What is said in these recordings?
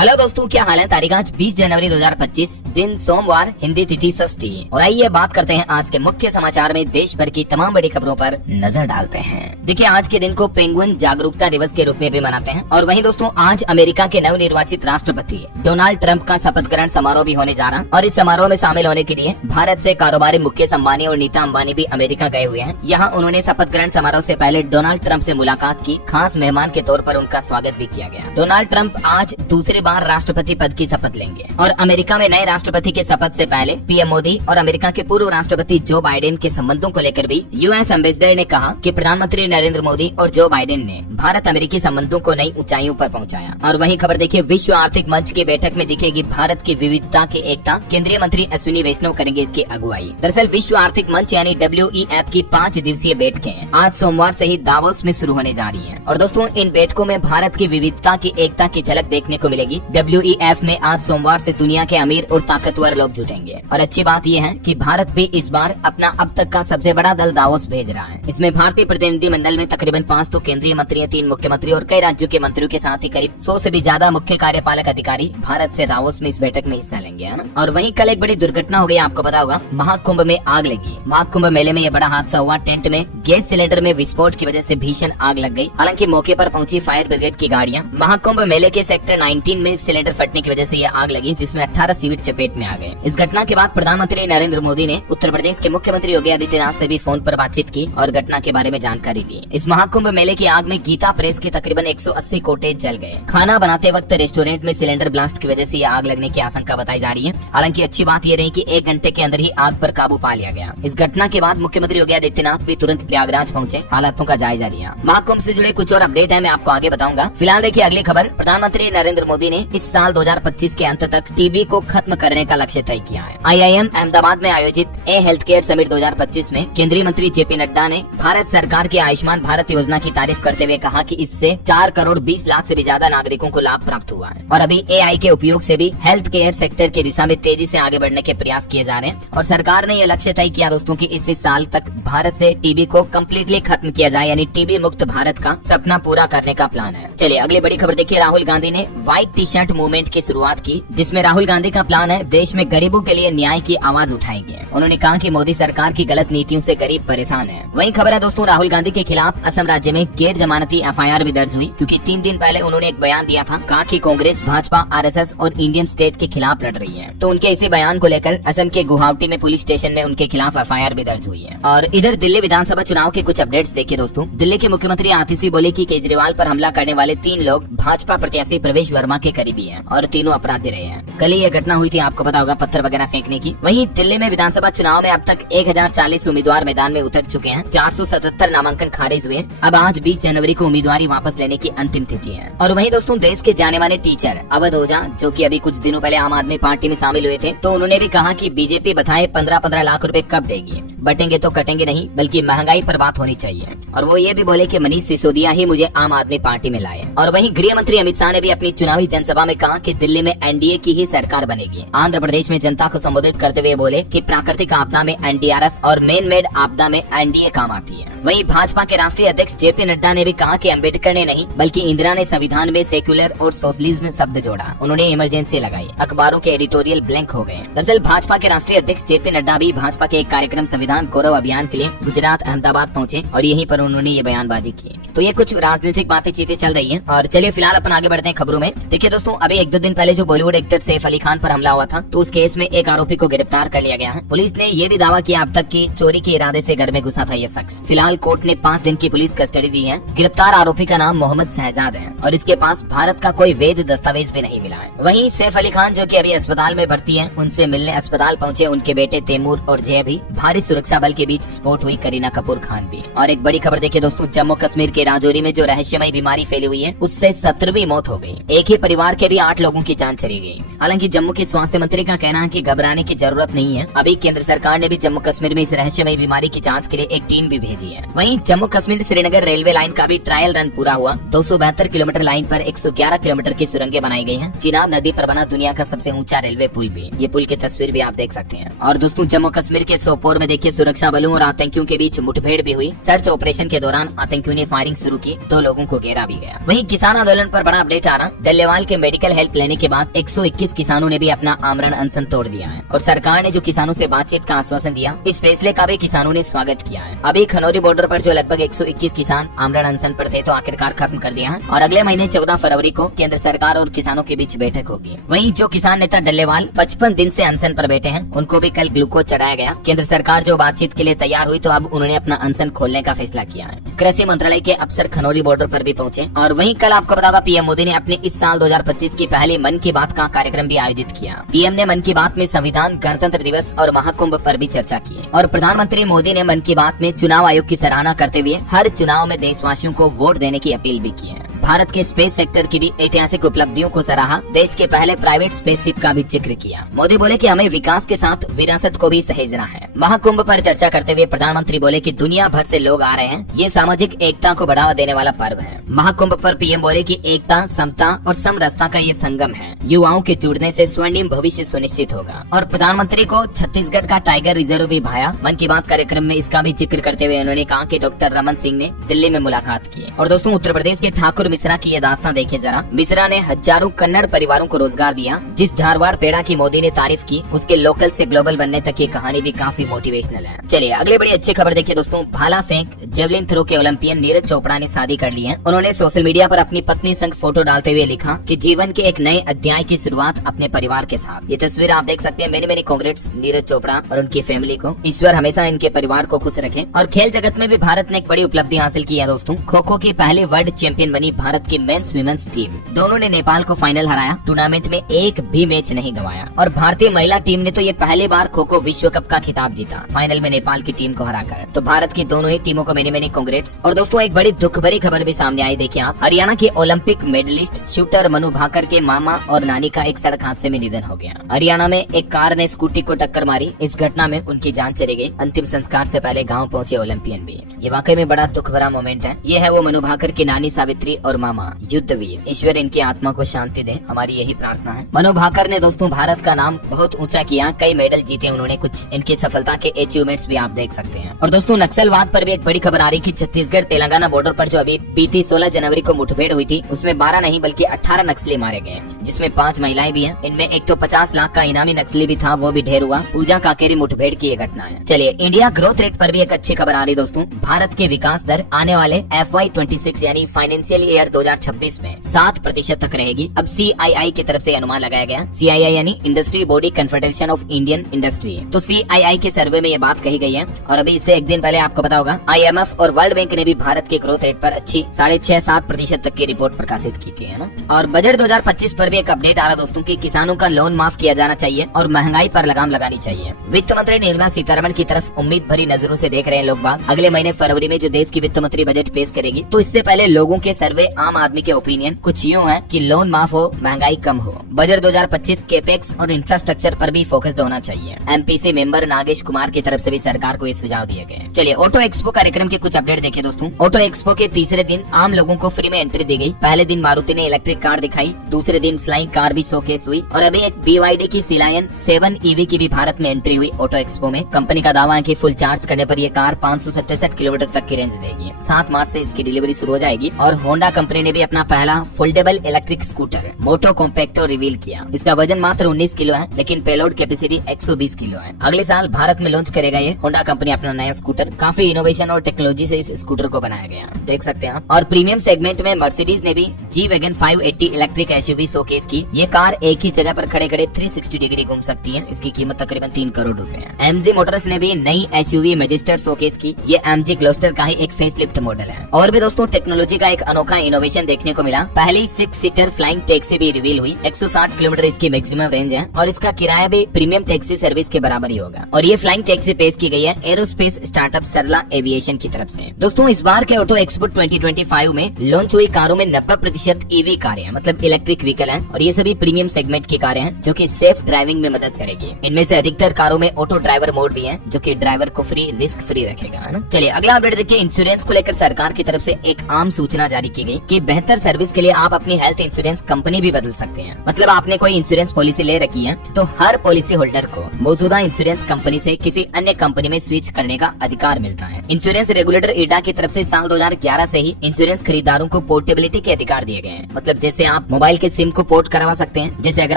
Hello दोस्तों, क्या हाल है। तारीख आज 20 जनवरी 2025, दिन सोमवार, हिंदी तिथि षष्ठी। और आइए बात करते हैं आज के मुख्य समाचार में देश भर की तमाम बड़ी खबरों पर नजर डालते हैं। देखिए, आज के दिन को पेंगुइन जागरूकता दिवस के रूप में भी मनाते हैं। और वहीं दोस्तों, आज अमेरिका के नवनिर्वाचित राष्ट्रपति डोनाल्ड ट्रंप का शपथ ग्रहण समारोह भी होने जा रहा है। और इस समारोह में शामिल होने के लिए भारत से कारोबारी मुकेश अंबानी और नीता अंबानी भी अमेरिका गए हुए हैं। यहाँ उन्होंने शपथ ग्रहण समारोह से पहले डोनाल्ड ट्रंप से मुलाकात की। खास मेहमान के तौर पर उनका स्वागत भी किया गया। डोनाल्ड ट्रंप आज दूसरी बार राष्ट्रपति पद की शपथ लेंगे। और अमेरिका में नए राष्ट्रपति के शपथ से पहले पीएम मोदी और अमेरिका के पूर्व राष्ट्रपति जो बाइडेन के संबंधों को लेकर भी यूएस एम्बेसडर ने कहा कि प्रधानमंत्री नरेंद्र मोदी और जो बाइडेन ने भारत अमेरिकी संबंधों को नई ऊंचाइयों पर पहुंचाया। और वहीं खबर देखिए, विश्व आर्थिक मंच की बैठक में दिखेगी भारत की विविधता की एकता। केंद्रीय मंत्री अश्विनी वैष्णव करेंगे इसकी अगुवाई। दरअसल विश्व आर्थिक मंच यानी WEF की 5 दिवसीय बैठकें आज सोमवार से ही दावोस में शुरू होने जा रही है। और दोस्तों, इन बैठकों में भारत की विविधता की एकता की झलक देखने को मिलेगी। WEF में आज सोमवार से दुनिया के अमीर और ताकतवर लोग जुटेंगे। और अच्छी बात यह है कि भारत भी इस बार अपना अब तक का सबसे बड़ा दल दावोस भेज रहा है। इसमें भारतीय प्रतिनिधि मंडल में तकरीबन 5 तो केंद्रीय मंत्री, 3 मुख्यमंत्री और कई राज्यों के मंत्रियों के साथ ही करीब 100 से भी ज्यादा मुख्य कार्यपालक अधिकारी भारत से दावोस में इस बैठक में हिस्सा लेंगे, है ना। और वहीं कल एक बड़ी दुर्घटना हो गई, आपको पता होगा, महाकुंभ में आग लगी। महाकुंभ मेले में यह बड़ा हादसा हुआ। टेंट में गैस सिलेंडर में विस्फोट की वजह से भीषण आग लग गई। हालांकि मौके पर पहुंची फायर ब्रिगेड की गाड़ियां। महाकुंभ मेले के सेक्टर 19 में सिलेंडर फटने की वजह से यह आग लगी, जिसमें 18 सिविल चपेट में आ गए। इस घटना के बाद प्रधानमंत्री नरेंद्र मोदी ने उत्तर प्रदेश के मुख्यमंत्री योगी आदित्यनाथ से भी फोन पर बातचीत की और घटना के बारे में जानकारी ली। इस महाकुंभ मेले की आग में गीता प्रेस के तकरीबन 180 कोटेज जल गए। खाना बनाते वक्त रेस्टोरेंट में सिलेंडर ब्लास्ट की वजह से यह आग लगने की आशंका बताई जा रही है। हालांकि अच्छी बात यह रही कि 1 घंटे के अंदर ही आग पर काबू पा लिया गया। इस घटना के बाद मुख्यमंत्री योगी आदित्यनाथ भी तुरंत प्रयागराज पहुंचे, हालातों का जायजा लिया। महाकुंभ से जुड़े कुछ और अपडेट है, मैं आपको आगे बताऊंगा। फिलहाल देखिए अगली खबर। प्रधानमंत्री नरेंद्र मोदी ने इस साल 2025 के अंत तक टीबी को खत्म करने का लक्ष्य तय किया है। IIM अहमदाबाद में आयोजित हेल्थ केयर समिट 2025 में केंद्रीय मंत्री JP नड्डा ने भारत सरकार की आयुष्मान भारत योजना की तारीफ करते हुए कहा कि इससे 4 करोड़ 20 लाख से भी ज्यादा नागरिकों को लाभ प्राप्त हुआ है। और अभी AI के उपयोग से भी हेल्थ केयर सेक्टर की दिशा में तेजी से आगे बढ़ने के प्रयास किए जा रहे हैं। और सरकार ने यह लक्ष्य तय किया दोस्तों कि इस साल तक भारत से टीबी को कम्प्लीटली खत्म किया जाए, यानी टीबी मुक्त भारत का सपना पूरा करने का प्लान है। चलिए अगली बड़ी खबर देखिए। राहुल गांधी ने व्हाइट टी शर्ट मूवमेंट की शुरुआत की, जिसमें राहुल गांधी का प्लान है देश में गरीबों के लिए न्याय की आवाज उठाएंगे। उन्होंने कहा कि मोदी सरकार की गलत नीतियों से गरीब परेशान है। वहीं खबर है दोस्तों, राहुल गांधी के खिलाफ असम राज्य में गैर जमानती FIR भी दर्ज हुई, क्योंकि 3 दिन पहले उन्होंने एक बयान दिया था। कहा कि कांग्रेस, भाजपा, RSS और इंडियन स्टेट के खिलाफ लड़ रही है। तो उनके इसी बयान को लेकर असम के गुवाहाटी में पुलिस स्टेशन में उनके खिलाफ FIR भी दर्ज हुई है। और इधर दिल्ली विधानसभा चुनाव के कुछ अपडेट्स देखिए दोस्तों। दिल्ली के मुख्यमंत्री आतिशी बोले कि केजरीवाल पर हमला करने वाले 3 लोग भाजपा प्रत्याशी प्रवेश वर्मा के करीबी हैं और तीनों अपराधी रहे हैं। कल ही यह घटना हुई थी, आपको पता होगा, पत्थर वगैरह फेंकने की। वहीं दिल्ली में विधानसभा चुनाव में अब तक 1040 उम्मीदवार मैदान में उतर चुके हैं। 477 नामांकन खारिज हुए। अब आज 20 जनवरी को उम्मीदवारी वापस लेने की अंतिम तिथि है। और वहीं दोस्तों, देश के जाने माने टीचर अवध ओझा, जो कि अभी कुछ दिनों पहले आम आदमी पार्टी में शामिल हुए थे, तो उन्होंने भी कहा कि बीजेपी बताए 15-15 लाख रुपए कब देगी। बटेंगे तो कटेंगे नहीं, बल्कि महंगाई पर बात होनी चाहिए। और वो ये भी बोले कि मनीष सिसोदिया ही मुझे आम आदमी पार्टी में लाए। और वहीं गृह मंत्री अमित शाह ने भी अपनी चुनावी जनसभा में कहा कि दिल्ली में NDA की ही सरकार बनेगी। आंध्र प्रदेश में जनता को संबोधित करते हुए बोले कि प्राकृतिक आपदा में NDRF और मैन मेड आपदा में NDA काम आती है। वहीं भाजपा के राष्ट्रीय अध्यक्ष JP नड्डा ने भी कहा कि अम्बेडकर ने नहीं, बल्कि इंदिरा ने संविधान में सेक्युलर और सोशलिज्म शब्द जोड़ा। उन्होंने इमरजेंसी लगाई। अखबारों के एडिटोरियल ब्लैंक हो गए। दरअसल भाजपा के राष्ट्रीय अध्यक्ष JP नड्डा भी भाजपा के एक कार्यक्रम संविधान गौरव अभियान के लिए गुजरात अहमदाबाद पहुंचे और यहीं पर उन्होंने ये बयानबाजी की। तो ये कुछ राजनीतिक बातें चीजें चल रही है। और चलिए फिलहाल अपन आगे बढ़ते हैं खबरों में। देखिए दोस्तों, अभी 1-2 दिन पहले जो बॉलीवुड एक्टर सैफ अली खान पर हमला हुआ था, तो उस केस में एक आरोपी को गिरफ्तार कर लिया गया है। पुलिस ने ये भी दावा किया अब तक कि चोरी के इरादे से घर में घुसा था ये शख्स। फिलहाल कोर्ट ने 5 दिन की पुलिस कस्टडी दी है। गिरफ्तार आरोपी का नाम मोहम्मद शहजाद है और इसके पास भारत का कोई वैध दस्तावेज भी नहीं मिला है। वहीं सैफ अली खान, जो कि अभी अस्पताल में भर्ती है, उनसे मिलने अस्पताल पहुंचे उनके बेटे तैमूर और जय भी। भारी सुरक्षा बल के बीच स्फोट हुई करीना कपूर खान भी। और एक बड़ी खबर देखिए दोस्तों, जम्मू कश्मीर के राजौरी में जो रहस्यमय बीमारी फैली हुई है, उससे 17वीं मौत हो गई। एक ही परिवार के भी 8 लोगों की जान चली गई। हालांकि जम्मू के स्वास्थ्य मंत्री का कहना है कि घबराने की जरूरत नहीं है। अभी केंद्र सरकार ने भी जम्मू कश्मीर में इस रहस्यमय बीमारी की जांच के लिए एक टीम भी भेजी है। वहीं जम्मू कश्मीर श्रीनगर रेलवे लाइन का भी ट्रायल रन पूरा हुआ। 272 किलोमीटर लाइन पर 111 किलोमीटर की सुरंगें बनाई गई हैं। चिनाब नदी पर बना दुनिया का सबसे ऊंचा रेलवे पुल भी। ये पुल की तस्वीर भी आप देख सकते हैं। और दोस्तों, जम्मू कश्मीर के सोपोर में देखिए सुरक्षा बलों और आतंकियों के बीच मुठभेड़ भी हुई। सर्च ऑपरेशन के दौरान आतंकियों ने फायरिंग शुरू की, 2 लोगों को घेरा भी गया। वहीं किसान आंदोलन पर बड़ा अपडेट आ रहा। डल्लेवाल के मेडिकल हेल्प लेने के बाद 121 किसानों ने भी अपना आमरण अनशन तोड़ दिया है और सरकार ने जो किसानों से बातचीत का आश्वासन दिया, इस फैसले का भी किसानों ने स्वागत किया है। अभी खनौरी बॉर्डर पर जो लगभग 121 किसान आमरण अनशन पर थे तो आखिरकार खत्म कर दिया है और अगले महीने 14 फरवरी को केंद्र सरकार और किसानों के बीच बैठक होगी। वहीं जो किसान नेता डल्लेवाल 55 दिन से अनशन पर बैठे हैं, उनको भी कल ग्लूकोज चढ़ाया गया। केंद्र सरकार जो बातचीत के लिए तैयार हुई तो अब उन्होंने अपना अनशन खोलने का फैसला किया है। कृषि मंत्रालय के अफसर खनौरी बॉर्डर पर भी पहुंचे और वहीं कल आपको बता दूं पीएम मोदी ने अपने इस साल 2025 की पहली मन की बात का कार्यक्रम भी आयोजित किया। पीएम ने मन की बात में संविधान, गणतंत्र दिवस और महाकुंभ पर भी चर्चा की और प्रधानमंत्री मोदी ने मन की बात में चुनाव आयोग की सराहना करते हुए हर चुनाव में देशवासियों को वोट देने की अपील भी की है। भारत के स्पेस सेक्टर की भी ऐतिहासिक उपलब्धियों को सराहा, देश के पहले प्राइवेट स्पेसशिप का भी जिक्र किया। मोदी बोले कि हमें विकास के साथ विरासत को भी सहेजना है। महाकुंभ पर चर्चा करते हुए प्रधानमंत्री बोले कि दुनिया भर से लोग आ रहे हैं, ये सामाजिक एकता को बढ़ावा देने वाला पर्व है। महाकुंभ पर पीएम बोले कि एकता, समता और समरसता का ये संगम है। युवाओं के जुड़ने से स्वर्णिम भविष्य सुनिश्चित होगा। और प्रधानमंत्री को छत्तीसगढ़ का टाइगर रिजर्व भी भाया। मन की बात कार्यक्रम में इसका भी जिक्र करते हुए उन्होंने कहा कि डॉक्टर रमन सिंह ने दिल्ली में मुलाकात की। और दोस्तों उत्तर प्रदेश के ठाकुर मिश्रा की ये दास्तां देखिए जरा। मिश्रा ने हजारों कन्नड़ परिवारों को रोजगार दिया। जिस धारवाड़ पेड़ा की मोदी ने तारीफ की, उसके लोकल से ग्लोबल बनने तक की कहानी भी काफी मोटिवेशनल है। चलिए अगले बड़ी अच्छी खबर देखिए दोस्तों। भाला फेंक जेवलिन थ्रो के ओलंपियन नीरज चोपड़ा ने शादी कर ली है। उन्होंने सोशल मीडिया पर अपनी पत्नी संग फोटो डालते हुए लिखा कि जीवन के एक नए अध्याय की शुरुआत अपने परिवार के साथ। ये तस्वीर आप देख सकते हैं। मेनी कांग्रेट्स नीरज चोपड़ा और उनकी फैमिली को। ईश्वर हमेशा इनके परिवार को खुश रखे। और खेल जगत में भी भारत ने एक बड़ी उपलब्धि हासिल की है दोस्तों। खो खो की पहली वर्ल्ड चैंपियन बनी भारत की मेंस विमेंस टीम। दोनों ने नेपाल को फाइनल हराया। टूर्नामेंट में एक भी मैच नहीं गंवाया। और भारतीय महिला टीम ने तो ये पहली बार खो खो विश्व कप का खिताब जीता, फाइनल में नेपाल की टीम को हराकर। तो भारत की दोनों ही टीमों को मेनी कांग्रेट्स। और दोस्तों एक बड़ी दुख भरी खबर भी सामने आई। देखिए आप, हरियाणा के Olympic medallist shooter Manu Bhaker के मामा और नानी का एक सड़क हादसे में निधन हो गया। हरियाणा में एक कार ने स्कूटी को टक्कर मारी। इस घटना में उनकी जान चली गई। अंतिम संस्कार से पहले गाँव पहुँचे ओलंपियन भी। ये वाकई में बड़ा दुख भरा मोमेंट है। ये है वो मनु भाकर की नानी सावित्री और मामा युद्धवीर। ईश्वर इनकी आत्मा को शांति दे, हमारी यही प्रार्थना है। मनु भाकर ने दोस्तों भारत का नाम बहुत ऊंचा किया। कई मेडल जीते उन्होंने। कुछ इनकी सफलता के अचीवमेंट्स भी आप देख सकते हैं। और दोस्तों नक्सलवाद पर भी एक बड़ी खबर आ रही कि छत्तीसगढ़ तेलंगाना बॉर्डर पर जो अभी बीती 16 जनवरी को मुठभेड़ हुई थी, उसमें 12 नहीं बल्कि 18 नक्सली मारे गए, जिसमें 5 महिलाएं भी हैं। इनमें एक तो 50 लाख का इनामी नक्सली भी था, वो भी ढेर हुआ। पूजा काकेरी मुठभेड़ की ये घटना है। चलिए इंडिया ग्रोथ रेट पर भी एक अच्छी खबर आ रही दोस्तों। भारत के विकास दर आने वाले FY26 यानी फाइनेंशियल ईयर 2026 में 7% तक रहेगी। अब CII की तरफ से अनुमान लगाया गया। CII यानी industry body confederation of Indian industry. तो CII के सर्वे में ये बात कही गई है। और अभी इससे एक दिन पहले आपको पता होगा IMF और वर्ल्ड बैंक ने भी भारत के ग्रोथ रेट पर अच्छी 6.5-7% तक की रिपोर्ट प्रकाशित की थी, है ना। और बजट 2025 पर भी एक अपडेट आ रहा दोस्तों कि किसानों का लोन माफ किया जाना चाहिए और महंगाई पर लगाम लगानी चाहिए। वित्त मंत्री निर्मला सीतारमण की तरफ उम्मीद भरी नजरों से देख रहे हैं लोग बाग। अगले महीने फरवरी में जो देश की वित्त मंत्री बजट पेश करेगी, तो इससे पहले लोगों के सर्वे, आम आदमी के ओपिनियन कुछ यूँ है कि लोन माफ हो, महंगाई कम हो। बजट 2025 केपेक्स और इंफ्रास्ट्रक्चर पर भी फोकस्ड होना चाहिए। MPC मेंबर नागेश कुमार की तरफ से भी सरकार को ये सुझाव दिए गए। चलिए ऑटो एक्सपो कार्यक्रम के कुछ अपडेट देखें दोस्तों। ऑटो एक्सपो के तीसरे दिन आम लोगों को फ्री में एंट्री दी गई। पहले दिन मारुति ने इलेक्ट्रिक कार दिखाई, दूसरे दिन फ्लाइंग कार भी शोकेस हुई और अभी एक BYD की सिलायन 7 EV की भी भारत में एंट्री हुई ऑटो एक्सपो में। कंपनी का दावा है कि फुल चार्ज करने पर ये कार 567 किलोमीटर तक की रेंज देगी। 7 मार्च से इसकी डिलीवरी शुरू हो जाएगी। और होंडा कंपनी ने भी अपना पहला फोल्डेबल इलेक्ट्रिक स्कूटर मोटो कॉम्पैक्टो रिवील किया। इसका वजन मात्र 19 किलो है, लेकिन पेलोड कैपेसिटी 120 किलो है। अगले साल भारत में लॉन्च करेगा ये होंडा कंपनी अपना नया स्कूटर। काफी इनोवेशन और टेक्नोलॉजी से इस स्कूटर को बनाया गया, देख सकते हैं आप। और प्रीमियम सेगमेंट में मर्सिडीज ने भी G-Wagon 580 इलेक्ट्रिक SUV शोकेस की। ये कार एक ही जगह पर खड़े खड़े 360 डिग्री घूम सकती है। इसकी कीमत तकरीबन 3 करोड़ रुपए है। MG मोटर्स ने भी नई SUV मैजिस्टर शोकेस की। ये MG ग्लोस्टर का ही एक फेसलिफ्ट मॉडल है। और भी दोस्तों टेक्नोलॉजी का एक अनोखा इनोवेशन देखने को मिला। पहली 6 सीटर फ्लाइंग टैक्सी भी रिवील हुई। 160 किलोमीटर इसकी मैक्सिमम रेंज है और इसका किराया भी प्रीमियम टैक्सी सर्विस के बराबर ही होगा। और ये फ्लाइंग टैक्सी पेश की गई है एरोस्पेस स्टार्टअप सरला एविएशन की तरफ से। दोस्तों इस बार के ऑटो एक्सपो 2025 में लॉन्च हुई कारों में 90% EV कारें हैं, मतलब इलेक्ट्रिक व्हीकल हैं। और ये सभी प्रीमियम सेगमेंट की कारें हैं जो कि सेफ ड्राइविंग में मदद करेगी। इनमें से अधिकतर कारों में ऑटो ड्राइवर मोड भी है, जो कि ड्राइवर को रिस्क फ्री रखेगा, है ना। चलिए अगला अपडेट देखिए। इंश्योरेंस को लेकर सरकार की तरफ से एक आम सूचना जारी की गई। कि बेहतर सर्विस के लिए आप अपनी हेल्थ इंश्योरेंस कंपनी भी बदल सकते हैं। मतलब आपने कोई इंश्योरेंस पॉलिसी ले रखी है तो हर पॉलिसी होल्डर को मौजूदा इंश्योरेंस कंपनी से किसी अन्य कंपनी में स्विच करने का अधिकार मिलता है। इंश्योरेंस रेगुलेटर IRDA की तरफ से साल 2011 से ही इंश्योरेंस खरीदारों को पोर्टेबिलिटी के अधिकार दिए गए हैं। मतलब जैसे आप मोबाइल के सिम को पोर्ट करवा सकते हैं, जैसे अगर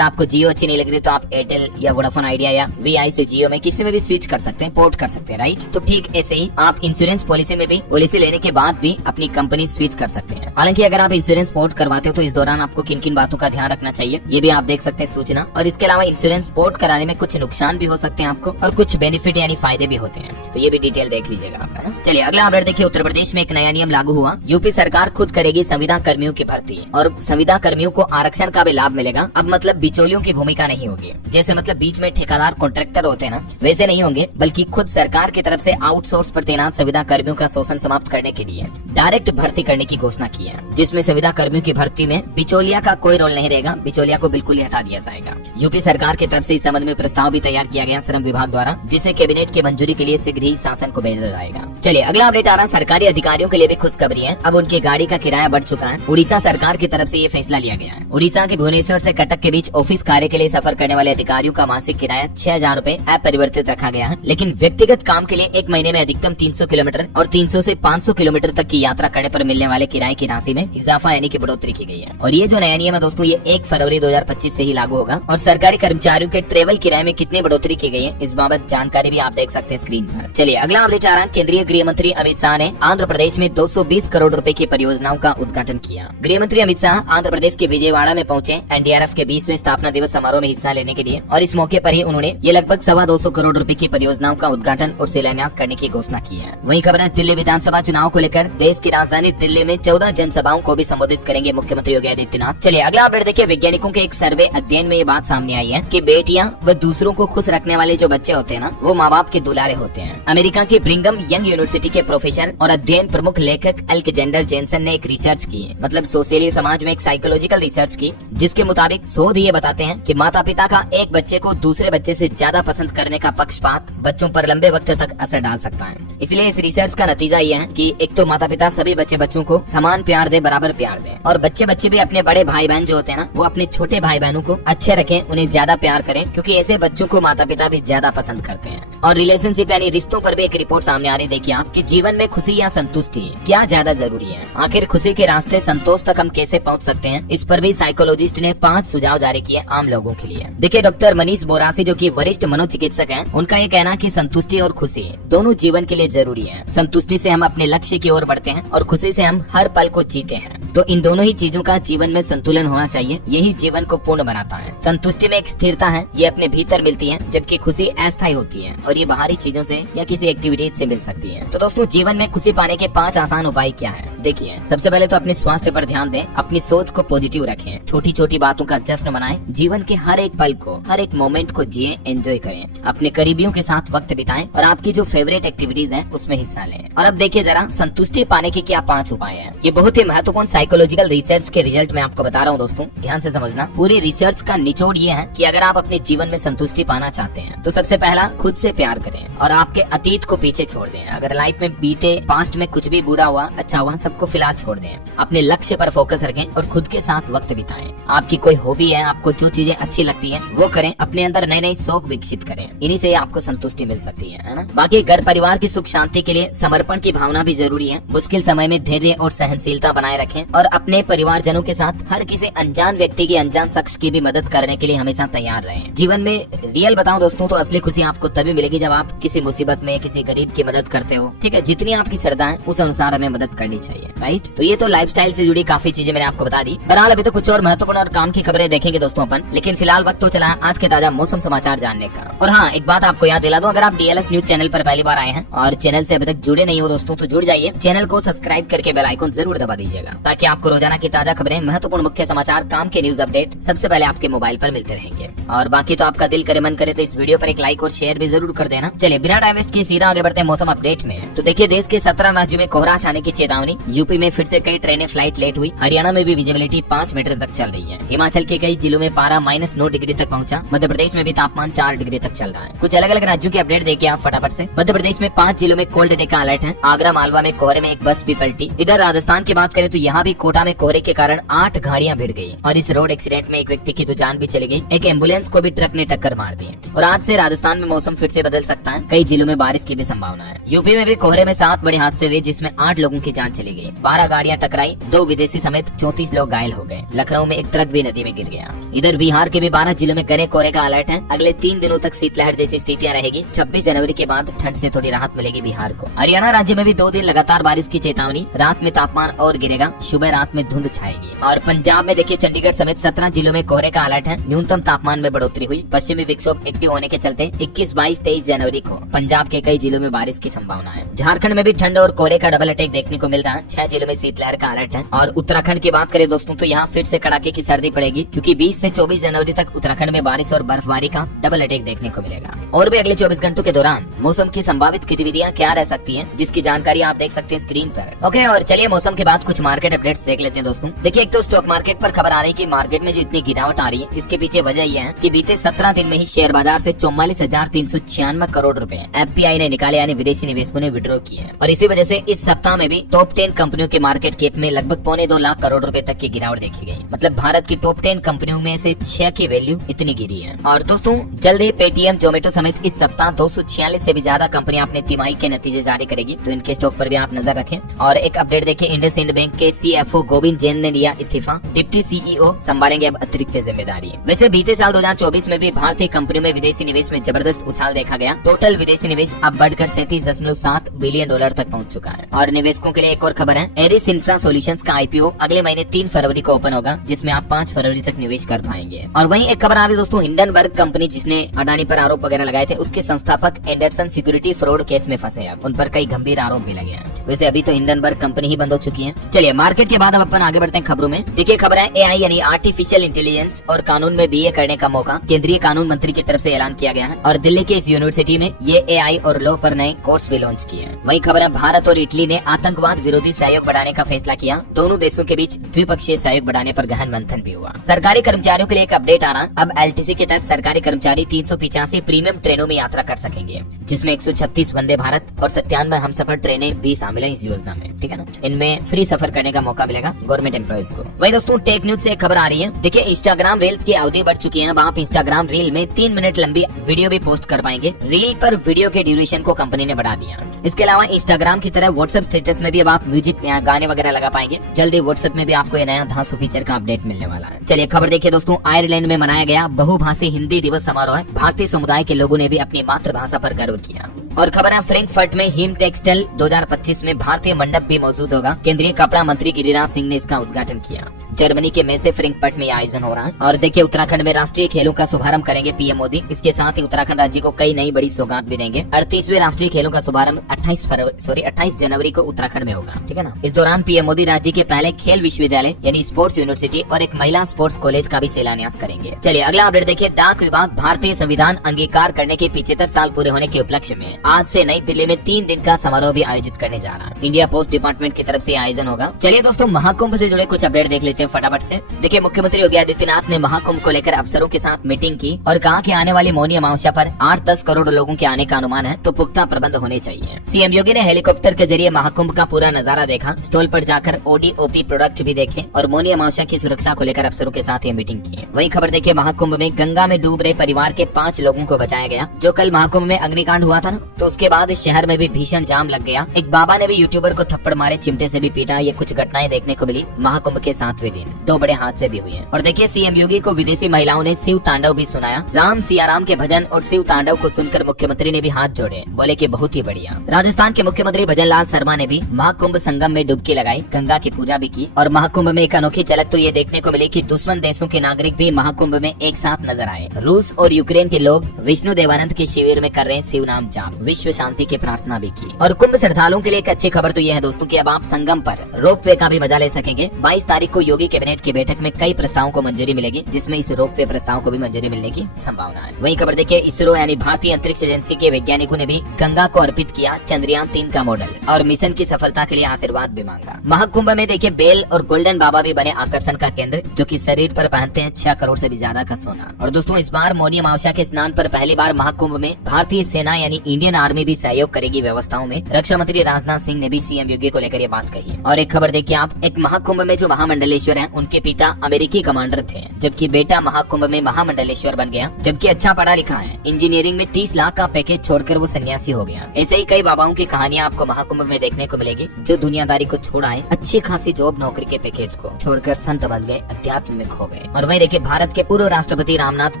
आपको जियो अच्छी नहीं लग रही तो आप एयरटेल या वोडाफोन आइडिया या VI से जियो में किसी में भी स्विच कर सकते हैं, पोर्ट कर सकते हैं, राइट। तो ठीक ऐसे ही आप इंश्योरेंस पॉलिसी में भी पॉलिसी लेने के बाद भी अपनी कंपनी स्विच कर सकते हैं। हालांकि अगर आप इंश्योरेंस पोर्ट करवाते हो तो इस दौरान आपको किन किन बातों का ध्यान रखना चाहिए ये भी आप देख सकते हैं सूचना। और इसके अलावा इंश्योरेंस पोर्ट कराने में कुछ नुकसान भी हो सकते हैं आपको और कुछ बेनिफिट यानी फायदे भी होते हैं, तो ये भी डिटेल देख लीजिएगा आपका ना। चलिए अगला अपडेट देखिए। उत्तर प्रदेश में एक नया नियम लागू हुआ। यूपी सरकार खुद करेगी संविदा कर्मियों की भर्ती और संविदा कर्मियों को आरक्षण का भी लाभ मिलेगा। अब मतलब बिचौलियों की भूमिका नहीं होगी, जैसे मतलब बीच में ठेकेदार कॉन्ट्रैक्टर होते हैं ना, वैसे नहीं होंगे, बल्कि खुद सरकार की तरफ से आउटसोर्स पर तैनात संविदा कर्मियों का शोषण समाप्त करने के लिए डायरेक्ट भर्ती करने की घोषणा की है, जिसमें संविदा कर्मियों की भर्ती में बिचौलिया का कोई रोल नहीं रहेगा। बिचौलिया को बिल्कुल ही हटा दिया जाएगा। यूपी सरकार की तरफ से इस संबंध में प्रस्ताव भी तैयार किया गया श्रम विभाग द्वारा, जिसे कैबिनेट की मंजूरी के लिए शीघ्र ही शासन को भेजा जाएगा। चलिए अगला अपडेट आ रहा है। सरकारी अधिकारियों के लिए भी खुशखबरी है। अब उनकी गाड़ी का किराया बढ़ चुका है। उड़ीसा सरकार की तरफ से ये फैसला लिया गया है। उड़ीसा के भुवनेश्वर से कटक के बीच ऑफिस कार्य के लिए सफर करने वाले अधिकारियों का मासिक किराया 6000 रूपए अपरिवर्तित रखा गया है, लेकिन व्यक्तिगत काम के लिए एक महीने में अधिकतम 300 किलोमीटर और 300 से 500 किलोमीटर तक की यात्रा करने पर मिलने वाले किराए की राशि में इजाफा यानी कि बढ़ोतरी की गई है। और ये जो नया नियम है दोस्तों, ये 1 फरवरी 2025 से ही लागू होगा। और सरकारी कर्मचारियों के ट्रेवल किराए में कितनी बढ़ोतरी की गई है इस बाबत जानकारी भी आप देख सकते हैं स्क्रीन पर। चलिए अगला अपडेट आ रहा है। केंद्रीय गृह मंत्री अमित शाह ने आंध्र प्रदेश में 220 करोड़ रुपए की परियोजनाओं का उद्घाटन किया। गृह मंत्री अमित शाह आंध्र प्रदेश के विजयवाड़ा में पहुंचे NDRF के 20वें स्थापना दिवस समारोह में हिस्सा लेने के लिए, और इस मौके पर ही उन्होंने ये लगभग 225 करोड़ रुपए की परियोजनाओं का उद्घाटन और शिलान्यास करने की घोषणा की है। वहीं खबर है दिल्ली विधानसभा चुनाव को लेकर देश की राजधानी दिल्ली में 14 जनसभाओं को भी संबोधित करेंगे मुख्यमंत्री योगी आदित्यनाथ। चलिए अगला अपडेट देखिए। वैज्ञानिकों के एक सर्वे अध्ययन में ये बात सामने आई है कि बेटियां व दूसरों को खुश रखने वाले जो बच्चे होते हैं ना, वो माँ बाप के दुलारे होते हैं। अमेरिका की ब्रिंघम यंग यूनिवर्सिटी के प्रोफेसर और अध्ययन प्रमुख लेखक एलेक्जेंडर जेनसन ने एक रिसर्च की, मतलब सोशली समाज में एक साइकोलॉजिकल रिसर्च की, जिसके मुताबिक शोध ये बताते हैं कि माता पिता का एक बच्चे को दूसरे बच्चे से ज्यादा पसंद करने का पक्षपात बच्चों पर लंबे वक्त तक असर डाल सकता है। इसलिए इस रिसर्च का नतीजा ये है कि एक तो माता पिता सभी बच्चों को समान प्यार दे, बराबर प्यार दे, और बच्चे भी अपने बड़े भाई बहन जो होते हैं ना, वो अपने छोटे भाई बहनों को अच्छे रखें, उन्हें ज्यादा प्यार करें, क्योंकि ऐसे बच्चों को माता पिता भी ज्यादा पसंद करते हैं। और रिलेशनशिप यानी रिश्तों पर भी एक रिपोर्ट सामने आ रही। देखिए आप कि जीवन में खुशी या संतुष्टि क्या ज्यादा जरूरी है, आखिर खुशी के रास्ते संतोष तक हम कैसे पहुंच सकते हैं, इस पर भी साइकोलॉजिस्ट ने 5 सुझाव जारी किए आम लोगों के लिए। देखिए डॉक्टर मनीष बोरासी जो कि वरिष्ठ मनोचिकित्सक हैं, उनका ये कहना है कि संतुष्टि और खुशी दोनों जीवन के लिए जरूरी है। संतुष्टि से हम अपने लक्ष्य की ओर बढ़ते हैं और खुशी से हम हर पल को जीते हैं। तो इन दोनों ही चीजों का जीवन में संतुलन होना चाहिए, यही जीवन को पूर्ण बनाता है। संतुष्टि में एक स्थिरता है, ये अपने भीतर मिलती है, जबकि खुशी अस्थायी होती है और ये बाहरी चीजों से या किसी एक्टिविटी से मिल सकती है। तो दोस्तों जीवन में खुशी पाने के 5 आसान उपाय क्या है? देखिए सबसे पहले तो अपने स्वास्थ्य पर ध्यान दें, अपनी सोच को पॉजिटिव रखें, छोटी छोटी बातों का जश्न मनाएं, जीवन के हर एक पल को, हर एक मोमेंट को जिए, एंजॉय करें, अपने करीबियों के साथ वक्त बिताएं और आपकी जो फेवरेट एक्टिविटीज हैं उसमें हिस्सा लें। और अब देखिए जरा संतुष्टि पाने के क्या 5 उपाय हैं। ये बहुत ही महत्वपूर्ण साइकोलॉजिकल रिसर्च के रिजल्ट मैं आपको बता रहा हूँ दोस्तों, ध्यान से समझना। पूरी रिसर्च का निचोड़ ये है कि अगर आप अपने जीवन में संतुष्टि पाना चाहते हैं तो सबसे पहला खुद से प्यार करें और आपके अतीत को पीछे छोड़ दें। अगर लाइफ में बीते पास्ट में कुछ भी बुरा हुआ, अच्छा हुआ, सबको फिलहाल छोड़ दें। अपने लक्ष्य पर फोकस रखें और खुद के साथ वक्त बिताएं। आपकी कोई हॉबी है, आपको जो चीजें अच्छी लगती हैं वो करें, अपने अंदर नए नए शौक विकसित करें, इन्हीं से आपको संतुष्टि मिल सकती है ना। बाकी घर परिवार की सुख शांति के लिए समर्पण की भावना भी जरूरी है। मुश्किल समय में धैर्य और सहनशीलता बनाए रखें और अपने परिवारजनों के साथ हर किसी अनजान व्यक्ति की, अनजान शख्स की भी मदद करने के लिए हमेशा तैयार रहें। जीवन में रियल बताऊं दोस्तों तो असली खुशी आपको तभी मिलेगी जब आप किसी मुसीबत में किसी गरीब की मदद करते हो। ठीक है, जितनी आपकी श्रद्धा है उस अनुसार हमें मदद करनी चाहिए, राइट। तो ये तो लाइफस्टाइल से जुड़ी काफी चीजें मैंने आपको बता दी। बहरहाल अभी तो कुछ और महत्वपूर्ण और काम की खबरें देखेंगे दोस्तों अपन, लेकिन फिलहाल वक्त तो चला है आज के ताजा मौसम समाचार जानने का। और हाँ, एक बात आपको याद दिला दूं, अगर आप DLS न्यूज चैनल पर पहली बार आए हैं और चैनल से अभी तक जुड़े नहीं हो दोस्तों तो जुड़ जाइए। चैनल को सब्सक्राइब करके बेल आइकन जरूर दबा दीजिएगा ताकि आपको रोजाना की ताजा खबरें, महत्वपूर्ण मुख्य समाचार, काम के न्यूज अपडेट सबसे पहले आपके मोबाइल पर मिलते रहेंगे। और बाकी तो आपका दिल करे मन करे तो इस वीडियो पर एक लाइक और शेयर भी जरूर कर देना। चलिए बिना टाइम वेस्ट किए सीधा आगे बढ़ते हैं मौसम अपडेट में। तो देखिए देश के 17 राज्यों में कोहरा छाने की चेतावनी। यूपी में फिर से कई ट्रेनें फ्लाइट लेट हुई। हरियाणा में भी विजिबिलिटी 5 मीटर तक चल रही है। हिमाचल के कई जिलों में पारा -9 डिग्री तक पहुंचा। मध्य प्रदेश में भी तापमान 4 डिग्री तक चल रहा है। कुछ अलग अलग राज्यों के अपडेट देखिए आप फटाफट से। मध्य प्रदेश में 5 जिलों में कोल्ड डे का अलर्ट है। आगरा मालवा में कोहरे में एक बस भी पलटी। इधर राजस्थान की बात करें तो यहाँ भी कोटा में कोहरे के कारण 8 गाड़ियां भिड़ गई और इस रोड एक्सीडेंट में एक व्यक्ति की तो जान भी चली गई, एक एम्बुलेंस को भी ट्रक ने टक्कर मार दी। और आज से राजस्थान में मौसम फिर से बदल सकता है, कई जिलों में बारिश की भी संभावना है। यूपी में भी कोहरे में 7 बड़े हादसे हुए जिसमें 8 लोगों की जान चली गई, 12 गाड़ियां टकराई, 2 विदेशी समेत 34 लोग घायल हो गए। लखनऊ में एक ट्रक भी नदी में गिर गया। इधर बिहार के भी 12 जिलों में घने कोहरे का अलर्ट है। अगले 3 दिनों तक शीतलहर जैसी स्थितियां रहेगी। 26 जनवरी के बाद ठंड से थोड़ी राहत मिलेगी बिहार को। हरियाणा राज्य में भी 2 दिन लगातार बारिश की चेतावनी, रात में तापमान और गिरेगा, सुबह रात में धुंध छाएगी। और पंजाब में देखिए चंडीगढ़ समेत 17 जिलों में कोहरे का अलर्ट है। न्यूनतम तापमान में बढ़ोतरी हुई। पश्चिमी विक्षोभ एक्टिव होने के चलते 21, 22, 23 जनवरी को पंजाब के कई जिलों में बारिश की संभावना है। झारखंड में भी ठंड और कोहरे का डबल अटैक देखने को मिल रहा है। 6 जिलों में शीतलहर का अलर्ट है। और उत्तराखंड की बात करें दोस्तों तो यहाँ फिर से कड़ाके की सर्दी पड़ेगी, क्योंकि 20 से 24 जनवरी तक उत्तराखंड में बारिश और बर्फबारी का डबल अटैक देखने को मिलेगा। और भी अगले 24 घंटों के दौरान मौसम की संभावित गतिविधियां क्या रह सकती हैं, जिसकी जानकारी आप देख सकते हैं स्क्रीन पर। ओके, और चलिए मौसम के बाद कुछ मार्केट अपडेट्स देख लेते हैं दोस्तों। देखिए एक तो स्टॉक मार्केट पर खबर आ रही है कि मार्केट में जो इतनी गिरावट आ रही है, इसके पीछे वजह यह है कि बीते 17 दिन में ही शेयर बाजार से 44,396 करोड़ रुपए एफपीआई ने निकाले, यानी विदेशी निवेशकों ने विड्रॉ किए। और इसी वजह से इस सप्ताह में भी टॉप 10 कंपनियों के मार्केट कैप में लगभग 2.25 लाख करोड़ रुपए तक की गिरावट देखी गई। मतलब भारत की टॉप 10 कंपनियों में से 6 की वैल्यू इतनी गिरी है। और दोस्तों जल्द ही पेटीएम, जोमेटो समेत इस सप्ताह 246 से भी ज्यादा कंपनियां अपने तिमाही के नतीजे जारी करेगी, तो इनके स्टॉक पर भी आप नजर रखें। और एक अपडेट देखिए, इंडसइंड बैंक के सीएफओ गोविंद जैन ने लिया इस्तीफा, डिप्टी सीईओ संभालेंगे अब अतिरिक्त जिम्मेदारी। वैसे बीते साल 2024 में भी भारतीय कंपनियों में विदेशी निवेश में जबरदस्त उछाल देखा गया। टोटल विदेशी निवेश अब बढ़कर 37.7 बिलियन डॉलर तक पहुंच चुका है। और निवेशकों के लिए एक और खबर है, एरिस इंफ्रा सॉल्यूशंस का आईपीओ अगले महीने 3 फरवरी को ओपन होगा, जिसमें आप 5 फरवरी तक निवेश कर पाएंगे। और वहीं एक खबर आ रही दोस्तों, हिंडनबर्ग कंपनी जिसने अडानी पर आरोप वगैरह लगाए थे, उसके संस्थापक एंडरसन सिक्योरिटी फ्रॉड केस में फंसे हैं। उन पर कई गंभीर आरोप भी लगे हैं। वैसे अभी तो हिंडनबर्ग कंपनी ही बंद हो चुकी है। चलिए मार्केट के बाद अब अपन आगे बढ़ते हैं खबरों में। देखिए खबर है, एआई यानी आर्टिफिशियल इंटेलिजेंस और कानून में बीए करने का मौका केंद्रीय कानून मंत्री की तरफ से ऐलान किया गया है। और दिल्ली के इस यूनिवर्सिटी में ये एआई और लॉ पर नए कोर्स भी लॉन्च किए हैं। वही खबर है, भारत और इटली ने आतंकवाद विरोधी सहयोग बढ़ाने का फैसला किया। दोनों देशों के बीच द्विपक्षीय सहयोग बढ़ाने पर गहन मंथन भी हुआ। सरकारी कर्मचारियों के लिए एक अपडेट आ रहा, अब एलटीसी के तहत सरकारी कर्मचारी 385 प्रीमियम ट्रेनों में यात्रा कर सकेंगे, जिसमें 136 वंदे भारत और 97 हमसफर ट्रेनें भी शामिल है इस योजना में, ठीक है ना। इनमें फ्री सफर करने का मौका मिलेगा गवर्नमेंट एम्प्लॉइज को। वही दोस्तों टेक न्यूज से एक खबर आ रही है, देखिए इंस्टाग्राम रील्स की अवधि बढ़ चुकी है। अब आप इंस्टाग्राम रील में 3 मिनट लंबी वीडियो भी पोस्ट कर पाएंगे। रील पर वीडियो के ड्यूरेशन को कंपनी ने बढ़ा दिया। इसके अलावा इंस्टाग्राम की तरह व्हाट्सएप स्टेटस में भी अब आप म्यूजिक या गाने वगैरह लगा पाएंगे। जल्दी व्हाट्सएप में भी आपको ये नया धांसू फीचर का अपडेट मिलने वाला है। चलिए खबर देखिए दोस्तों, आयरलैंड में मनाया गया बहुभाषी हिंदी दिवस समारोह। भारतीय समुदाय के लोगों ने भी अपनी मातृभाषा पर गर्व किया। और खबर है, फ्रैंकफर्ट में हिम टेक्सटाइल 2025 में भारतीय मंडप भी मौजूद होगा। केंद्रीय कपड़ा मंत्री गिरिराज सिंह ने इसका उद्घाटन किया। जर्मनी के में से फ्रैंकफर्ट में आयोजन हो रहा है। और देखिए उत्तराखंड में राष्ट्रीय खेलों का शुभारंभ करेंगे पीएम मोदी। इसके साथ ही उत्तराखंड राज्य को कई नई बड़ी सौगात भी देंगे। 38वें राष्ट्रीय खेलों का शुभारंभ 28 जनवरी को उत्तराखंड में होगा, ठीक है ना। इस दौरान पीएम मोदी राज्य के पहले खेल विश्वविद्यालय यानी स्पोर्ट्स यूनिवर्सिटी और एक महिला स्पोर्ट्स कॉलेज का भी शिलान्यास करेंगे। चलिए अगला अपडेट देखिए, डाक विभाग भारतीय संविधान अंगीकार करने के 75 साल पूरे होने के उपलक्ष्य में आज से नई दिल्ली में 3 दिन का समारोह भी आयोजित करने जा रहा है। इंडिया पोस्ट डिपार्टमेंट की तरफ से आयोजन होगा। चलिए दोस्तों महाकुंभ से जुड़े कुछ अपडेट देख लेते हैं फटाफट से। देखिए मुख्यमंत्री योगी आदित्यनाथ ने महाकुंभ को लेकर अफसरों के साथ मीटिंग की और कहा कि आने वाली मौनी अमावस्या पर 8-10 करोड़ लोगों के आने का अनुमान है, तो पुख्ता प्रबंध होने चाहिए। सीएम योगी ने हेलीकॉप्टर के जरिए महाकुंभ का पूरा नजारा देखा, स्टॉल पर जाकर ओडीओपी प्रोडक्ट भी देखे और मौनी अमावस्या की सुरक्षा को लेकर अफसरों के साथ ये मीटिंग की। वही खबर देखिए, महाकुंभ में गंगा में डूब रहे परिवार के 5 लोगों को बचाया गया। जो कल महाकुंभ में अग्निकांड हुआ था ना, तो उसके बाद शहर में भी भीषण जाम लग गया। एक बाबा ने भी यूट्यूबर को थप्पड़ मारे, चिमटे से भी पीटा। ये कुछ घटनाएं देखने को मिली महाकुंभ के 7वें दिन। 2 बड़े हादसे भी हुए। और देखिए सीएम योगी को विदेशी महिलाओं ने शिव तांडव भी सुनाया। राम सिया राम के भजन और शिव तांडव को सुनकर मुख्यमंत्री ने भी हाथ जोड़े, बोले कि बहुत ही बढ़िया। राजस्थान के मुख्यमंत्री भजन लाल शर्मा ने भी महाकुंभ संगम में डुबकी लगाई, गंगा की पूजा भी की। और महाकुंभ में एक अनोखी झलक तो ये देखने को मिली कि दुश्मन देशों के नागरिक भी महाकुंभ में एक साथ नजर आए। रूस और यूक्रेन के लोग विष्णु देवानंद के शिविर में कर रहे हैं शिव नाम जाप। विश्व शांति की प्रार्थना भी की। और कुंभ श्रद्धालुओं के लिए एक अच्छी खबर तो यह है दोस्तों कि अब आप संगम पर रोपवे का भी मजा ले सकेंगे। 22 तारीख को योगी कैबिनेट की बैठक में कई प्रस्तावों को मंजूरी मिलेगी, जिसमें इस रोपवे प्रस्ताव को भी मंजूरी मिलने की संभावना है। वही खबर देखिए, इसरो यानी भारतीय अंतरिक्ष एजेंसी के वैज्ञानिकों ने भी गंगा को अर्पित किया चंद्रयान 3 का मॉडल और मिशन की सफलता के लिए आशीर्वाद भी मांगा। महाकुंभ में देखिए बेल और गोल्डन बाबा भी बने आकर्षण का केंद्र, जो कि शरीर पर पहनते हैं 6 करोड़ से भी ज्यादा का सोना। और दोस्तों इस बार मौनी अमावस्या के स्नान पर पहली बार महाकुंभ में भारतीय सेना यानी इंडियन आर्मी भी सहयोग करेगी व्यवस्थाओं में। रक्षा मंत्री राजनाथ सिंह ने भी सीएम योगी को लेकर ये बात कही। और एक खबर देखिए आप, एक महाकुंभ में जो महामंडलेश्वर हैं, उनके पिता अमेरिकी कमांडर थे, जबकि बेटा महाकुंभ में महामंडलेश्वर बन गया। जबकि अच्छा पढ़ा लिखा है, इंजीनियरिंग में 30 लाख का पैकेज छोड़कर वो सन्यासी हो गया। ऐसे ही कई बाबाओं की कहानियां आपको महाकुंभ में देखने को मिलेगी, जो दुनियादारी को छोड़ आए, अच्छी खासी जॉब नौकरी के पैकेज को छोड़कर संत बन गए, अध्यात्म में खो गए। और वही देखिए भारत के पूर्व राष्ट्रपति रामनाथ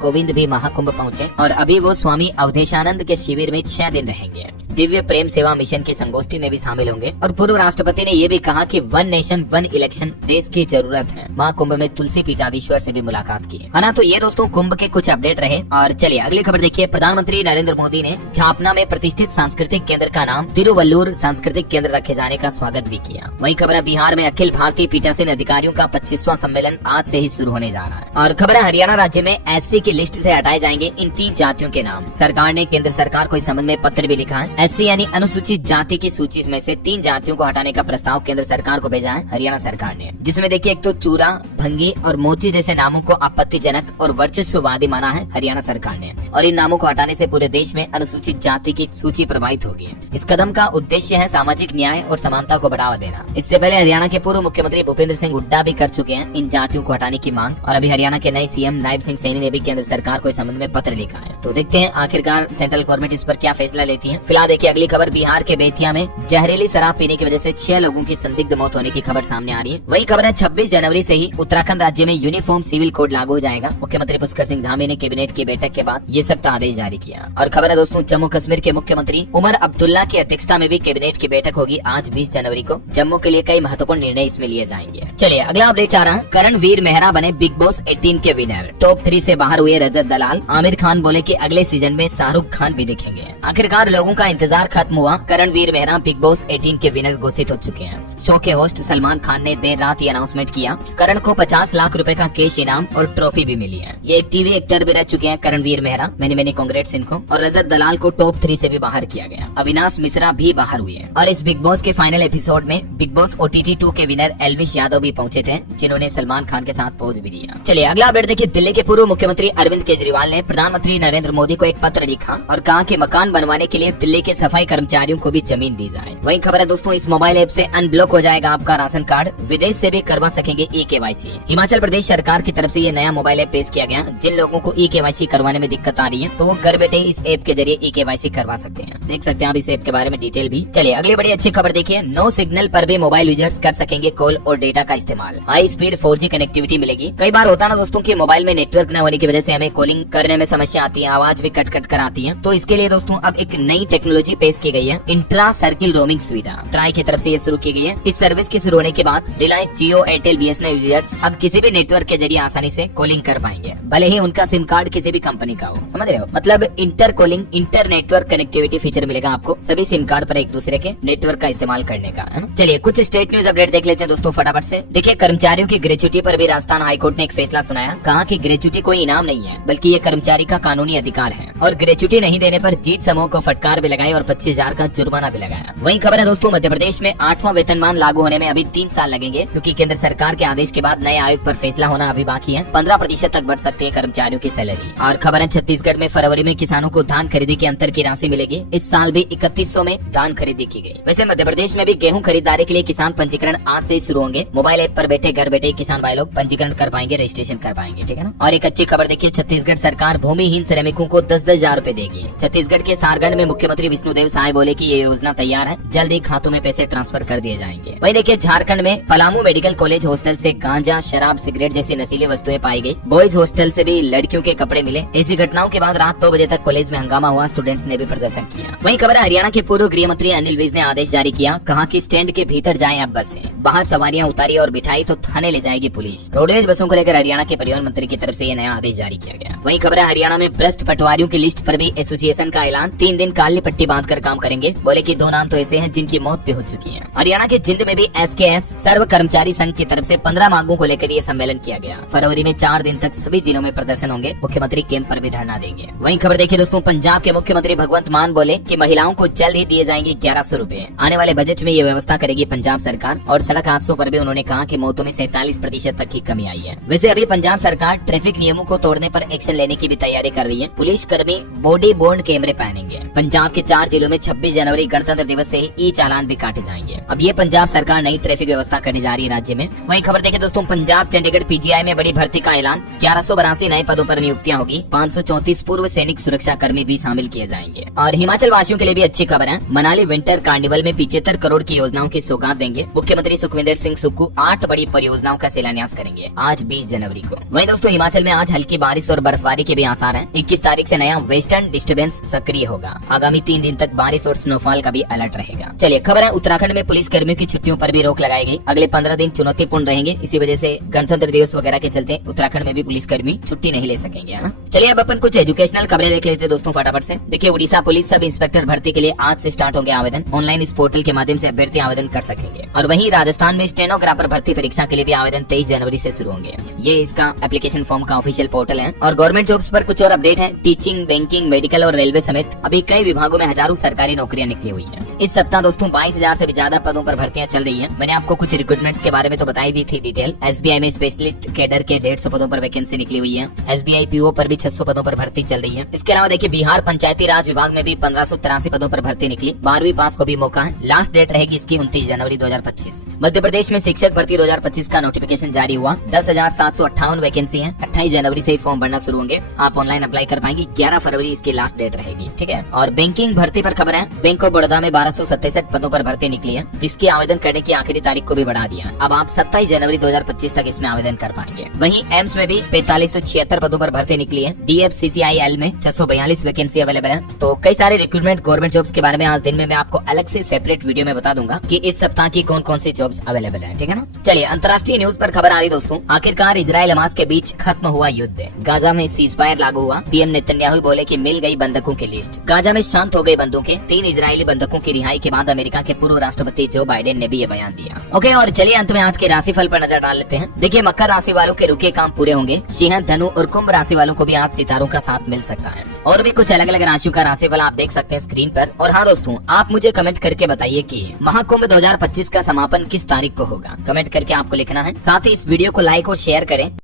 कोविंद भी महाकुंभ पहुंचे और अभी वो स्वामी अवधेशानंद के शिविर में 6 दिन रहेंगे। दिव्य प्रेम सेवा मिशन की संगोष्ठी में भी शामिल होंगे। और पूर्व राष्ट्रपति ने ये भी कहा कि 1 नेशन 1 इलेक्शन देश की जरूरत है। महाकुंभ में तुलसी पीठाधीश्वर से भी मुलाकात की है ना। तो ये दोस्तों कुंभ के कुछ अपडेट रहे। और चलिए अगली खबर देखिए, प्रधानमंत्री नरेंद्र मोदी ने झापना में प्रतिष्ठित सांस्कृतिक केंद्र का नाम तिरुवल्लुर सांस्कृतिक केंद्र रखे जाने का स्वागत भी किया। वही खबर है, बिहार में अखिल भारतीय पीठासीन अधिकारियों का 25वां सम्मेलन आज से ही शुरू होने जा रहा है। और खबर है, हरियाणा राज्य में एससी की लिस्ट से हटाए जाएंगे इन 3 जातियों के नाम। सरकार ने केंद्र सरकार को इस संबंध में पत्र भी लिखा है। एससी यानी अनुसूचित जाति की सूची में से 3 जातियों को हटाने का प्रस्ताव केंद्र सरकार को भेजा है हरियाणा सरकार ने, जिसमें देखिए एक तो चूरा, भंगी और मोची जैसे नामों को आपत्तिजनक और वर्चस्ववादी माना है हरियाणा सरकार ने। और इन नामों को हटाने से पूरे देश में अनुसूचित जाति की सूची प्रभावित होगी। इस कदम का उद्देश्य है सामाजिक न्याय और समानता को बढ़ावा देना। इससे पहले हरियाणा के पूर्व मुख्यमंत्री भूपेंद्र सिंह हुड्डा भी कर चुके हैं इन जातियों को हटाने की मांग। और अभी हरियाणा के नए सीएम नायब सिंह सैनी ने भी केंद्र सरकार को इस संबंध में पत्र लिखा है। तो देखते हैं आखिरकार सेंट्रल गवर्नमेंट इस पर क्या फैसला लेती है। फिलहाल देखिए अगली खबर, बिहार के बेतिया में जहरीली शराब पीने की वजह से 6 लोगों की संदिग्ध मौत होने की खबर सामने आ रही है। वही खबर है, 26 जनवरी से ही उत्तराखंड राज्य में यूनिफॉर्म सिविल कोड लागू हो जाएगा। मुख्यमंत्री पुष्कर सिंह धामी ने कैबिनेट की बैठक के बाद ये सख्त आदेश जारी किया। और खबर है दोस्तों, जम्मू कश्मीर के मुख्यमंत्री उमर अब्दुल्ला की अध्यक्षता में भी कैबिनेट की बैठक होगी आज 20 जनवरी को। जम्मू के लिए कई महत्वपूर्ण निर्णय इसमें लिए जाएंगे। चलिए अगला अपडेट चाह रहा है, करणवीर मेहरा बने बिग बॉस 18 के विनर। टॉप 3 से बाहर हुए रजत दलाल। आमिर खान बोले कि अगले सीजन में शाहरुख खान भी दिखेंगे। आखिरकार लोगों का इंतजार खत्म हुआ, करणवीर मेहरा बिग बॉस 18 के विनर घोषित हो चुके हैं। शो के होस्ट सलमान खान ने देर रात ये अनाउंसमेंट किया। करण को 50 लाख रुपए का कैश इनाम और ट्रॉफी भी मिली है। ये एक टीवी एक्टर भी रह चुके हैं करणवीर मेहरा, मैंने कांग्रेट्स इनको। और रजत दलाल को टॉप 3 से भी बाहर किया गया। अविनाश मिश्रा भी बाहर हुए हैं। और इस बिग बॉस के फाइनल एपिसोड में बिग बॉस OTT 2 के विनर एल्विश यादव भी पहुंचे थे, जिन्होंने सलमान खान के साथ पोज भी दिया। चलिए अगला अपडेट देखिए, दिल्ली के पूर्व मुख्यमंत्री अरविंद केजरीवाल ने प्रधानमंत्री नरेंद्र मोदी को एक पत्र लिखा और कहा कि मकान बनवाने के लिए दिल्ली के सफाई कर्मचारियों को भी जमीन दी जाए। वही खबर है दोस्तों, इस मोबाइल ऐप से अनब्लॉक हो जाएगा आपका राशन कार्ड, विदेश से भी करवा सकेंगे E-KYC। हिमाचल प्रदेश सरकार की तरफ से ये नया मोबाइल ऐप पेश किया गया। जिन लोगों को E-KYC करवाने में दिक्कत आ रही है तो वो घर बैठे इस ऐप के जरिए E-KYC करवा सकते हैं। देख सकते हैं आप इस ऐप के बारे में डिटेल भी। चलिए अगली बड़ी अच्छी खबर देखिए, नो सिग्नल पर भी मोबाइल यूजर्स कर सकेंगे कॉल और डेटा का इस्तेमाल। हाई स्पीड 4G कनेक्टिविटी मिलेगी। कई बार होता ना दोस्तों कि मोबाइल में नेटवर्क न होने की वजह से हमें कॉलिंग करने में समस्या आती है, आवाज भी कट कट कर आती है। तो इसके लिए दोस्तों अब एक नई टेक्नोलॉजी पेश की गई है, इंट्रा सर्किल रोमिंग सुविधा। ट्राई की तरफ से ये शुरू की गई है। इस सर्विस के शुरू होने के बाद रिलायंस, जियो, एयरटेल, BSNL यूजर्स अब किसी भी नेटवर्क के जरिए आसानी से कॉलिंग कर पाएंगे, भले ही उनका सिम कार्ड किसी भी कंपनी का हो। समझ रहे हो, मतलब inter calling, inter network connectivity feature मिलेगा आपको सभी सिम कार्ड पर एक दूसरे के नेटवर्क का इस्तेमाल करने का, है ना। चलिए कुछ स्टेट न्यूज अपडेट देख लेते हैं दोस्तों फटाफट से। देखिए कर्मचारियों की ग्रेच्युटी पर भी राजस्थान हाईकोर्ट ने एक फैसला सुनाया। कहा कि ग्रेच्युटी कोई इनाम नहीं है, बल्कि ये कर्मचारी का कानूनी अधिकार है। और ग्रेच्युटी नहीं देने पर जीत समूह को फटकार भी लगाई और 25,000 का जुर्माना भी लगाया। वही खबर है दोस्तों, मध्य प्रदेश में 8वां वेतनमान लागू होने में अभी 3 साल लगेंगे, क्योंकि केंद्र सरकार के आदेश के बाद नए आयोग पर फैसला होना अभी बाकी है। 15% तक बढ़ सकती है कर्मचारियों की सैलरी। और खबर है, छत्तीसगढ़ में फरवरी में किसानों को धान खरीदी के अंतर की राशि मिलेगी। इस साल भी 3100 में धान खरीदी की गई। वैसे मध्य प्रदेश में भी गेहूं खरीदारी के लिए किसान पंजीकरण आज से शुरू होंगे। मोबाइल ऐप पर बैठे घर बैठे किसान भाई लोग पंजीकरण कर पाएंगे, रजिस्ट्रेशन कर पाएंगे, ठीक है ना। और एक अच्छी खबर देखिए, छत्तीसगढ़ सरकार भूमिहीन श्रमिकों को 10-10 हजार रूपए देगी। छत्तीसगढ़ के सारगढ़ में मुख्यमंत्री विष्णुदेव साय बोले कि ये योजना तैयार है, जल्द ही खातों में पैसे ट्रांसफर कर दिए जाएंगे। वही देखिए झारखंड में पलामू मेडिकल कॉलेज हॉस्टल से गांजा, शराब, सिगरेट जैसी नशीली वस्तुएं पाई गई। बॉयज हॉस्टल से भी लड़कियों के कपड़े मिले। ऐसी घटनाओं के बाद रात 2 बजे तक कॉलेज में हंगामा हुआ, स्टूडेंट्स ने भी प्रदर्शन किया। वहीं खबर है, हरियाणा के पूर्व गृह मंत्री अनिल विज ने आदेश जारी किया। कहा कि स्टैंड के भीतर जाएं अब बसें, बाहर सवारियां उतारी और बिठाई तो थाने ले जाएगी पुलिस। रोडवेज बसों को लेकर हरियाणा के परिवहन मंत्री की तरफ से ये नया आदेश जारी किया गया। वहीं खबर है, हरियाणा में भ्रष्ट पटवारियों की लिस्ट पर भी एसोसिएशन का ऐलान। 3 3 दिन काली पट्टी बांध कर काम करेंगे। बोले कि 2 नाम तो ऐसे हैं जिनकी मौत भी हो चुकी है। हरियाणा के जिंद में भी SKS सर्व कर्मचारी संघ की तरफ से 15 मांगों को लेकर ये सम्मेलन किया गया। फरवरी में 4 दिन तक सभी जिलों में प्रदर्शन होंगे। मुख्यमंत्री कैंप पर भी धरना देंगे। वहीं खबर देखिए दोस्तों, पंजाब के मुख्यमंत्री भगवंत मान बोले कि महिलाओं को जल्द ही दिए जाएंगे 1100 रूपए। आने वाले बजट में ये व्यवस्था करेगी पंजाब सरकार। और सड़क हादसों पर भी उन्होंने कहा कि मौतों में 47% तक की कमी आई है। वैसे अभी पंजाब सरकार ट्रैफिक नियमों को तोड़ने पर एक्शन लेने की भी तैयारी कर रही है। पुलिस कर्मी बॉडी बोर्न कैमरे पहनेंगे। पंजाब के 4 जिलों में 26 जनवरी गणतंत्र दिवस से ही ई चालान भी काटे जाएंगे। अब ये पंजाब सरकार नई ट्रैफिक व्यवस्था करने जा रही है राज्य में। वहीं खबर देखें दोस्तों, पंजाब चंडीगढ़ PGI में बड़ी भर्ती का ऐलान। 1182 नए पदों पर नियुक्तियां होगी। 534 पूर्व सैनिक सुरक्षा कर्मी भी शामिल किए जाएंगे। और हिमाचल वासियों के लिए भी अच्छी खबर है। मनाली विंटर कार्निवल में 75 करोड़ की योजनाओं की सौगात देंगे। मुख्यमंत्री सुखविंदर सिंह सुक्खू 8 बड़ी परियोजनाओं का शिलान्यास करेंगे आज 20 जनवरी को। वहीं दोस्तों, हिमाचल में आज हल्की बारिश और बर्फबारी के भी आसार हैं। 21 तारीख से नया वेस्टर्न डिस्टर्बेंस सक्रिय होगा। आगामी 3 दिन तक बारिश और स्नोफॉल का भी अलर्ट रहेगा। चलिए खबर है, उत्तराखंड में पुलिस कर्मियों की छुट्टियों पर भी रोक लगाई गई। अगले 15 दिन चुनौतीपूर्ण रहेंगे। इसी वजह से गणतंत्र दिवस वगैरह के चलते उत्तराखंड में भी पुलिस कर्मी छुट्टी नहीं ले सकेंगे, है ना। चलिए अब अपन कुछ एजुकेशनल खबरें देख लेते हैं दोस्तों फटाफट से। देखिए, उड़ीसा पुलिस सब इंस्पेक्टर भर्ती के लिए आज से स्टार्ट होंगे आवेदन। ऑनलाइन इस पोर्टल के माध्यम से अभ्यर्थी आवेदन कर सकेंगे। और वहीं राजस्थान में स्टेनोग्राफर भर्ती परीक्षा के लिए भी आवेदन 23 जनवरी से शुरू होंगे। ये इसका एप्लीकेशन फॉर्म का ऑफिशियल पोर्टल है। और गवर्नमेंट जॉब्स पर कुछ और अपडेट है। टीचिंग, बैंकिंग, मेडिकल और रेलवे समेत अभी कई विभागों में हजारों सरकारी नौकरियां निकली हुई है। इस सप्ताह दोस्तों 22,000 से भी ज्यादा पदों पर भर्तियां चल रही है। मैंने आपको कुछ रिक्रूटमेंट्स के बारे में तो बताई भी थी डिटेल। SBI में स्पेशलिस्ट कैडर के 150 पदों पर वैकेंसी निकली हुई है। SBI PO पर भी 600 पदों पर भर्ती चल रही है। इसके अलावा देखिए, बिहार पंचायती राज विभाग में भी 1583 पदों पर भर्ती निकली। 12वीं पास को भी मौका है। लास्ट डेट रहेगी इसकी 29 जनवरी 2025। मध्य प्रदेश में शिक्षक भर्ती 2025 का नोटिफिकेशन जारी हुआ। 10,758 वैकेंसी है। 28 जनवरी से ही फॉर्म भरना शुरू होंगे। आप ऑनलाइन अप्लाई कर पाएंगे। 11 फरवरी इसकी लास्ट डेट रहेगी, ठीक है। और बैंकिंग भर्ती पर खबर है। बैंक ऑफ बड़ौदा में 1267 पदों पर भर्ती निकली है, जिसकी आवेदन करने की आखिरी तारीख को भी बढ़ा दिया। अब आप 27 जनवरी 2025 तक इसमें आवेदन कर पाएंगे। वहीं एम्स में भी 4576 पदों पर भर्ती निकली है। DFCCIL में 642 वैकेंसी अवेलेबल है। तो कई सारे रिक्रूटमेंट गवर्नमेंट जॉब्स के बारे में आज दिन में मैं आपको अलग से सेपरेट वीडियो में बता दूंगा कि इस सप्ताह की कौन कौन सी जॉब्स अवेलेबल है, ठीक है ना। चलिए अंतर्राष्ट्रीय न्यूज पर खबर आ रही दोस्तों। आखिरकार इजराइल हमास के बीच खत्म हुआ युद्ध। गाजा में सीजफायर लागू हुआ। PM नेतन्याहू बोले कि मिल गई बंधकों की लिस्ट। गाजा में शांत हो गई बंदूकें। 3 इजरायली बंधकों की रिहाई के बाद अमेरिका के पूर्व राष्ट्रपति जो बाइडेन ने भी ये बयान दिया। ओके, और चलिए अंत में आज के राशिफल पर नजर डाल लेते हैं। देखिए, मकर राशि वालों के रुके काम पूरे होंगे। सिंह, धनु और कुंभ राशि वालों को भी आज सितारों का साथ मिल सकता है। और भी कुछ अलग अलग राशियों का राशिफल आप देख सकते हैं स्क्रीन पर। और हाँ दोस्तों, आप मुझे कमेंट करके बताइए कि महाकुंभ 2025 का समापन किस तारीख को होगा। कमेंट करके आपको लिखना है। साथ ही इस वीडियो को लाइक और शेयर करें।